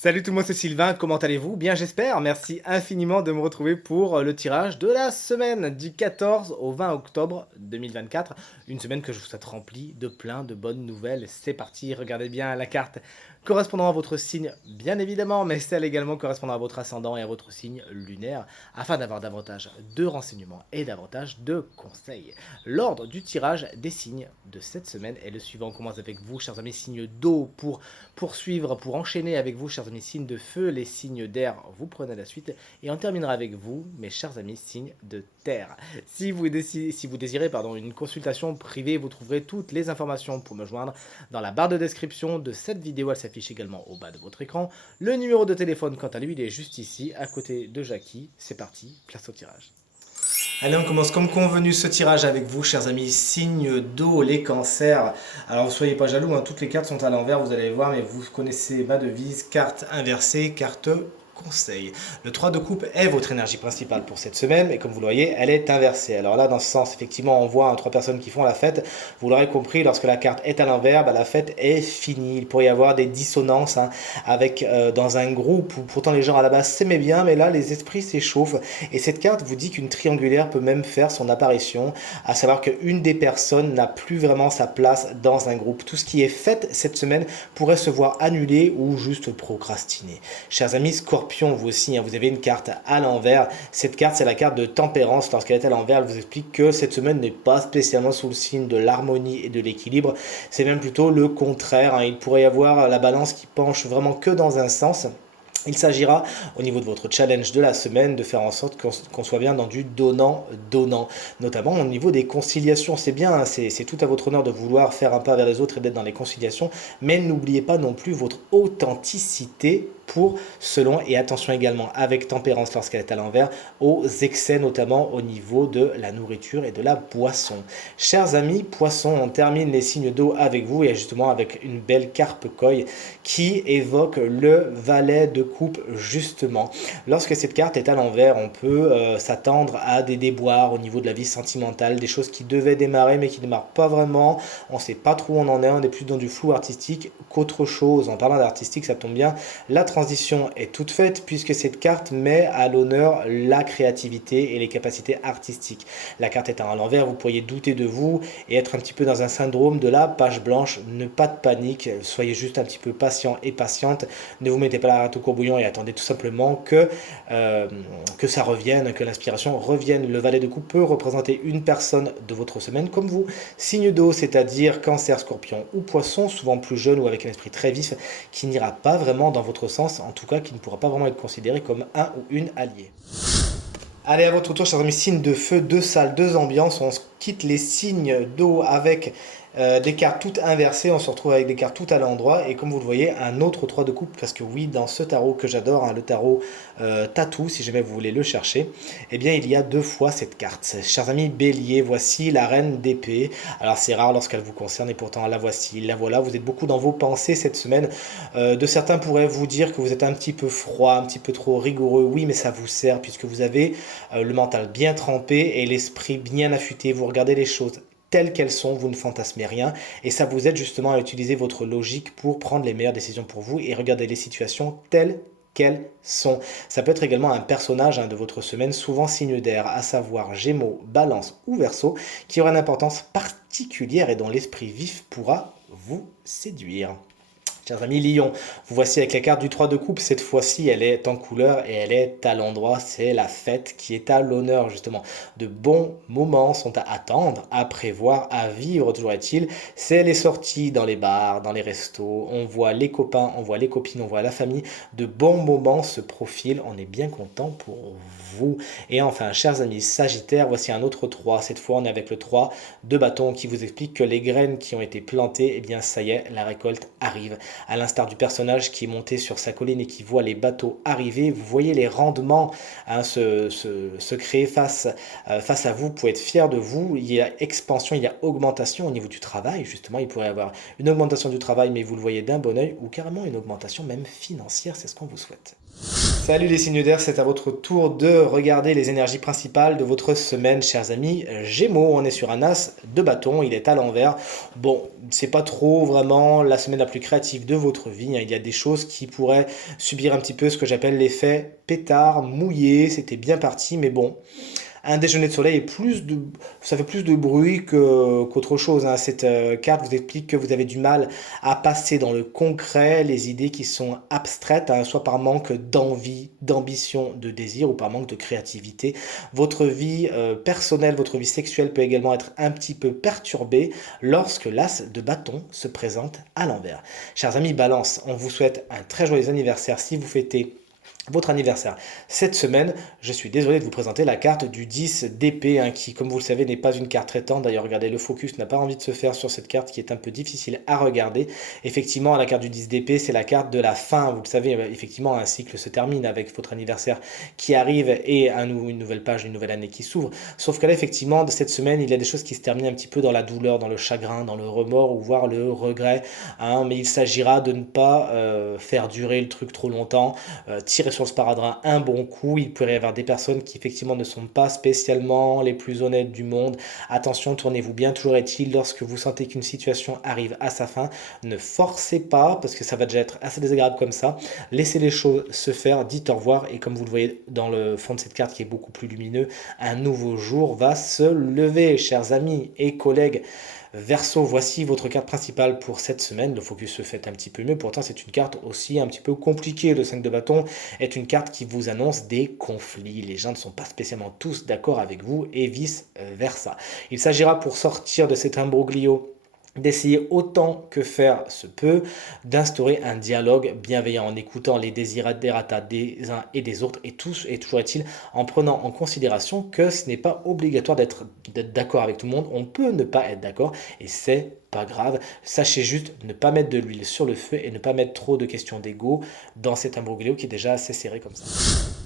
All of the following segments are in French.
Salut tout le monde, c'est Sylvain, comment allez-vous? Bien j'espère, merci infiniment de me retrouver pour le tirage de la semaine du 14 au 20 octobre 2024. Une semaine que je vous souhaite remplie de plein de bonnes nouvelles. C'est parti, regardez bien la carte correspondant à votre signe, bien évidemment, mais celle également correspondant à votre ascendant et à votre signe lunaire, afin d'avoir davantage de renseignements et davantage de conseils. L'ordre du tirage des signes de cette semaine est le suivant. On commence avec vous, chers amis, signe d'eau pour poursuivre, pour enchaîner avec vous, chers amis, signes de feu, les signes d'air, vous prenez la suite. Et on terminera avec vous, mes chers amis, signes de terre. Si vous désirez une consultation privée, vous trouverez toutes les informations pour me joindre dans la barre de description de cette vidéo. Elle s'affiche également au bas de votre écran. Le numéro de téléphone, quant à lui, il est juste ici, à côté de Jackie. C'est parti, place au tirage. Allez, on commence comme convenu ce tirage avec vous, chers amis, signe d'eau, les cancers. Alors, ne soyez pas jaloux, hein, toutes les cartes sont à l'envers, vous allez voir, mais vous connaissez ma devise, carte inversée, carte conseil. Le 3 de coupe est votre énergie principale pour cette semaine, et comme vous le voyez, elle est inversée. Alors là, dans ce sens, effectivement, on voit trois personnes qui font la fête. Vous l'aurez compris, lorsque la carte est à l'envers, la fête est finie. Il pourrait y avoir des dissonances avec dans un groupe où pourtant les gens à la base s'aimaient bien, mais là, les esprits s'échauffent. Et cette carte vous dit qu'une triangulaire peut même faire son apparition, à savoir qu'une des personnes n'a plus vraiment sa place dans un groupe. Tout ce qui est fait cette semaine pourrait se voir annulé ou juste procrastiné. Chers amis Scorpion, vous aussi, vous avez une carte à l'envers. Cette carte, c'est la carte de tempérance. Lorsqu'elle est à l'envers, elle vous explique que cette semaine n'est pas spécialement sous le signe de l'harmonie et de l'équilibre. C'est même plutôt le contraire. Il pourrait y avoir la balance qui penche vraiment que dans un sens. Il s'agira, au niveau de votre challenge de la semaine, de faire en sorte qu'on soit bien dans du donnant-donnant, notamment au niveau des conciliations. C'est bien, c'est tout à votre honneur de vouloir faire un pas vers les autres et d'être dans les conciliations, mais n'oubliez pas non plus votre authenticité pour, selon, et attention également avec tempérance lorsqu'elle est à l'envers, aux excès, notamment au niveau de la nourriture et de la boisson. Chers amis poissons, on termine les signes d'eau avec vous et justement avec une belle carpe koi qui évoque le valet de coupe justement. Lorsque cette carte est à l'envers, on peut s'attendre à des déboires au niveau de la vie sentimentale, des choses qui devaient démarrer mais qui ne démarrent pas vraiment. On ne sait pas trop où on en est, on est plus dans du flou artistique qu'autre chose. En parlant d'artistique, ça tombe bien, la transition est toute faite puisque cette carte met à l'honneur la créativité et les capacités artistiques. La carte étant à l'envers, vous pourriez douter de vous et être un petit peu dans un syndrome de la page blanche. Ne pas de panique, soyez juste un petit peu patient et patiente. Ne vous mettez pas la rate au courbouillon et attendez tout simplement que ça revienne, que l'inspiration revienne. Le valet de coupe peut représenter une personne de votre semaine comme vous. Signe d'eau, c'est-à-dire cancer, scorpion ou poisson, souvent plus jeune ou avec un esprit très vif, qui n'ira pas vraiment dans votre sens, en tout cas qui ne pourra pas vraiment être considéré comme un ou une alliée. Allez, à votre tour, chers amis, signes de feu, deux salles, deux ambiances. On quitte les signes d'eau avec des cartes toutes inversées. On se retrouve avec des cartes toutes à l'endroit. Et comme vous le voyez, un autre 3 de coupe. Parce que oui, dans ce tarot que j'adore, le tarot tatou, si jamais vous voulez le chercher, eh bien, il y a deux fois cette carte. Chers amis bélier, voici la reine d'épée. Alors, c'est rare lorsqu'elle vous concerne et pourtant, la voici. La voilà, vous êtes beaucoup dans vos pensées cette semaine. De certains pourraient vous dire que vous êtes un petit peu froid, un petit peu trop rigoureux. Oui, mais ça vous sert puisque vous avez le mental bien trempé et l'esprit bien affûté. Vous regardez les choses telles qu'elles sont, vous ne fantasmez rien et ça vous aide justement à utiliser votre logique pour prendre les meilleures décisions pour vous et regarder les situations telles qu'elles sont. Ça peut être également un personnage de votre semaine, souvent signe d'air, à savoir Gémeaux, Balance ou Verseau, qui aura une importance particulière et dont l'esprit vif pourra vous séduire. Chers amis Lion, vous voici avec la carte du 3 de coupe. Cette fois-ci, elle est en couleur et elle est à l'endroit. C'est la fête qui est à l'honneur, justement. De bons moments sont à attendre, à prévoir, à vivre, toujours est-il. C'est les sorties dans les bars, dans les restos. On voit les copains, on voit les copines, on voit la famille. De bons moments se profilent. On est bien content pour vous. Et enfin, chers amis Sagittaire, voici un autre 3. Cette fois, on est avec le 3 de bâton qui vous explique que les graines qui ont été plantées, eh bien, ça y est, la récolte arrive. À l'instar du personnage qui est monté sur sa colline et qui voit les bateaux arriver, vous voyez les rendements se créer face à vous. Vous pouvez être fier de vous. Il y a expansion, il y a augmentation au niveau du travail. Justement, il pourrait y avoir une augmentation du travail, mais vous le voyez d'un bon oeil, ou carrément une augmentation même financière. C'est ce qu'on vous souhaite. Salut les signes d'air, c'est à votre tour de regarder les énergies principales de votre semaine, chers amis Gémeaux. On est sur un as de bâton, il est à l'envers. Bon, c'est pas trop vraiment la semaine la plus créative de votre vie, hein. Il y a des choses qui pourraient subir un petit peu ce que j'appelle l'effet pétard, mouillé. C'était bien parti, mais bon. Un déjeuner de soleil ça fait plus de bruit qu'autre chose, hein. Cette carte vous explique que vous avez du mal à passer dans le concret les idées qui sont abstraites, hein, soit par manque d'envie, d'ambition, de désir ou par manque de créativité. Votre vie personnelle, votre vie sexuelle peut également être un petit peu perturbée lorsque l'as de bâton se présente à l'envers. Chers amis Balance, on vous souhaite un très joyeux anniversaire si vous fêtez votre anniversaire. Cette semaine, je suis désolé de vous présenter la carte du 10 d'épée, hein, qui, comme vous le savez, n'est pas une carte traitante. D'ailleurs, regardez, le focus n'a pas envie de se faire sur cette carte qui est un peu difficile à regarder. Effectivement, la carte du 10 d'épée, c'est la carte de la fin. Vous le savez, effectivement, un cycle se termine avec votre anniversaire qui arrive et une nouvelle page, une nouvelle année qui s'ouvre. Sauf que là, effectivement, de cette semaine, il y a des choses qui se terminent un petit peu dans la douleur, dans le chagrin, dans le remords ou voire le regret, hein, mais il s'agira de ne pas faire durer le truc trop longtemps, tirer sur le sparadrap un bon coup. Il pourrait y avoir des personnes qui effectivement ne sont pas spécialement les plus honnêtes du monde. Attention, tournez-vous bien. Toujours est-il, lorsque vous sentez qu'une situation arrive à sa fin, ne forcez pas parce que ça va déjà être assez désagréable comme ça. Laissez les choses se faire, dites au revoir et comme vous le voyez dans le fond de cette carte qui est beaucoup plus lumineux, un nouveau jour va se lever, chers amis et collègues. Verseau, voici votre carte principale pour cette semaine. Le focus se fait un petit peu mieux, pourtant c'est une carte aussi un petit peu compliquée. Le 5 de bâton est une carte qui vous annonce des conflits. Les gens ne sont pas spécialement tous d'accord avec vous et vice versa. Il s'agira pour sortir de cet imbroglio d'essayer autant que faire se peut d'instaurer un dialogue bienveillant en écoutant les desiderata des uns et des autres et toujours est-il en prenant en considération que ce n'est pas obligatoire d'être d'accord avec tout le monde, on peut ne pas être d'accord et c'est pas grave, sachez juste ne pas mettre de l'huile sur le feu et ne pas mettre trop de questions d'ego dans cet imbroglio qui est déjà assez serré comme ça.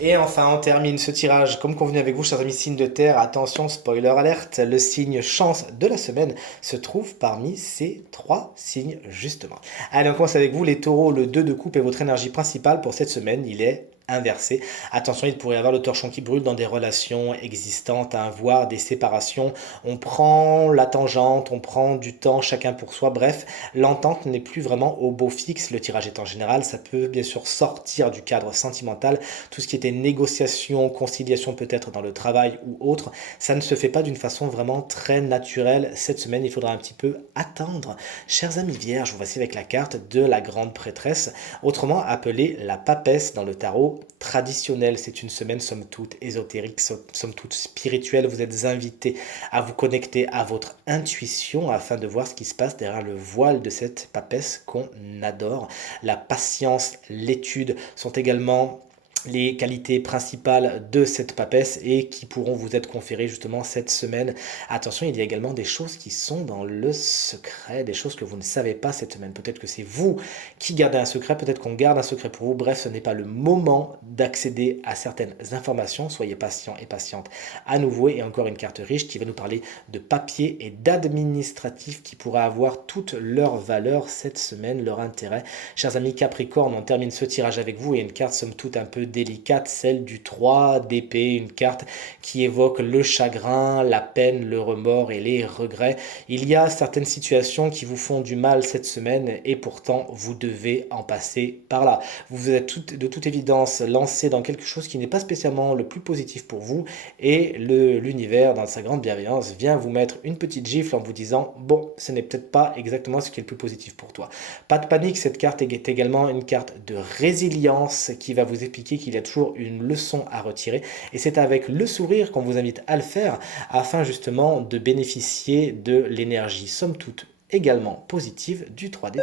Et enfin, on termine ce tirage comme convenu avec vous, chers amis signes de terre. Attention, spoiler alerte, le signe chance de la semaine se trouve parmi ces trois signes justement. Allez, on commence avec vous, les taureaux. Le 2 de coupe est votre énergie principale pour cette semaine. Il est inversé. Attention, il pourrait y avoir le torchon qui brûle dans des relations existantes, hein, voire des séparations. On prend la tangente, on prend du temps chacun pour soi. Bref, l'entente n'est plus vraiment au beau fixe. Le tirage est en général, ça peut bien sûr sortir du cadre sentimental. Tout ce qui était négociation, conciliation peut-être dans le travail ou autre, ça ne se fait pas d'une façon vraiment très naturelle. Cette semaine, il faudra un petit peu attendre. Chers amis vierges, vous voici avec la carte de la grande prêtresse, autrement appelée la papesse dans le tarot traditionnel. C'est une semaine somme toute ésotérique, somme toute spirituelle. Vous êtes invité à vous connecter à votre intuition afin de voir ce qui se passe derrière le voile de cette papesse qu'on adore. La patience, l'étude sont également les qualités principales de cette papesse et qui pourront vous être conférées justement cette semaine. Attention, il y a également des choses qui sont dans le secret, des choses que vous ne savez pas cette semaine. Peut-être que c'est vous qui gardez un secret, peut-être qu'on garde un secret pour vous. Bref, ce n'est pas le moment d'accéder à certaines informations. Soyez patient et patiente à nouveau. Et encore une carte riche qui va nous parler de papier et d'administratif qui pourra avoir toute leur valeur cette semaine, leur intérêt. Chers amis Capricorne, on termine ce tirage avec vous et une carte somme toute un peu délicate, celle du 3 d'épée, une carte qui évoque le chagrin, la peine, le remords et les regrets. Il y a certaines situations qui vous font du mal cette semaine et pourtant vous devez en passer par là. Vous êtes de toute évidence lancé dans quelque chose qui n'est pas spécialement le plus positif pour vous et l'univers dans sa grande bienveillance vient vous mettre une petite gifle en vous disant bon, ce n'est peut-être pas exactement ce qui est le plus positif pour toi. Pas de panique, cette carte est également une carte de résilience qui va vous expliquer qu'il y a toujours une leçon à retirer et c'est avec le sourire qu'on vous invite à le faire afin justement de bénéficier de l'énergie somme toute également positive du 3D.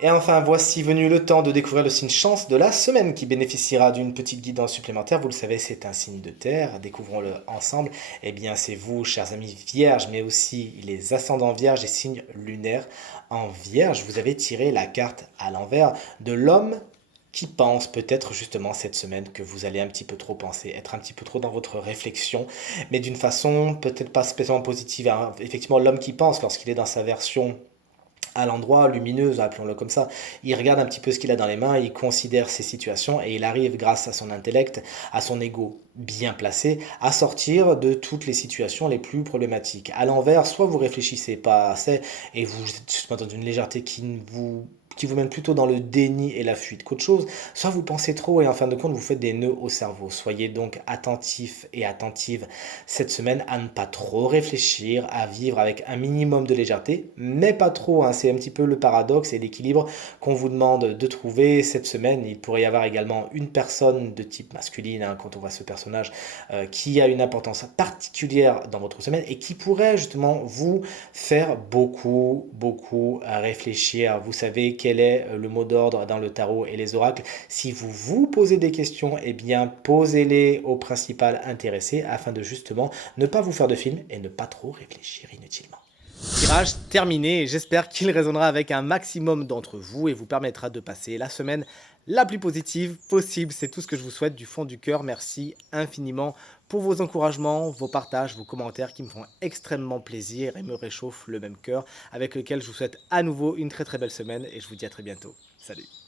Et enfin, voici venu le temps de découvrir le signe chance de la semaine qui bénéficiera d'une petite guidance supplémentaire. Vous le savez, c'est un signe de terre. Découvrons-le ensemble. Eh bien, c'est vous, chers amis vierges, mais aussi les ascendants vierges et signes lunaires. En vierge, vous avez tiré la carte à l'envers de l'homme qui pense peut-être justement cette semaine que vous allez un petit peu trop penser, être un petit peu trop dans votre réflexion, mais d'une façon peut-être pas spécialement positive, hein. Effectivement, l'homme qui pense, lorsqu'il est dans sa version à l'endroit lumineux, appelons-le comme ça. Il regarde un petit peu ce qu'il a dans les mains, il considère ses situations et il arrive, grâce à son intellect, à son ego bien placé, à sortir de toutes les situations les plus problématiques. À l'envers, soit vous réfléchissez pas assez et vous êtes justement dans une légèreté qui vous mène plutôt dans le déni et la fuite qu'autre chose, soit vous pensez trop et en fin de compte vous faites des nœuds au cerveau. Soyez donc attentif et attentive cette semaine à ne pas trop réfléchir, à vivre avec un minimum de légèreté, mais pas trop, hein. C'est un petit peu le paradoxe et l'équilibre qu'on vous demande de trouver cette semaine. Il pourrait y avoir également une personne de type masculine, hein, quand on voit ce personnage, qui a une importance particulière dans votre semaine et qui pourrait justement vous faire beaucoup, beaucoup réfléchir. Vous savez quel est le mot d'ordre dans le tarot et les oracles. Si vous vous posez des questions, eh bien posez-les au principal intéressé afin de justement ne pas vous faire de film et ne pas trop réfléchir inutilement. Tirage terminé, j'espère qu'il résonnera avec un maximum d'entre vous et vous permettra de passer la semaine la plus positive possible. C'est tout ce que je vous souhaite du fond du cœur. Merci infiniment pour vos encouragements, vos partages, vos commentaires qui me font extrêmement plaisir et me réchauffent le même cœur, avec lequel je vous souhaite à nouveau une très très belle semaine et je vous dis à très bientôt. Salut!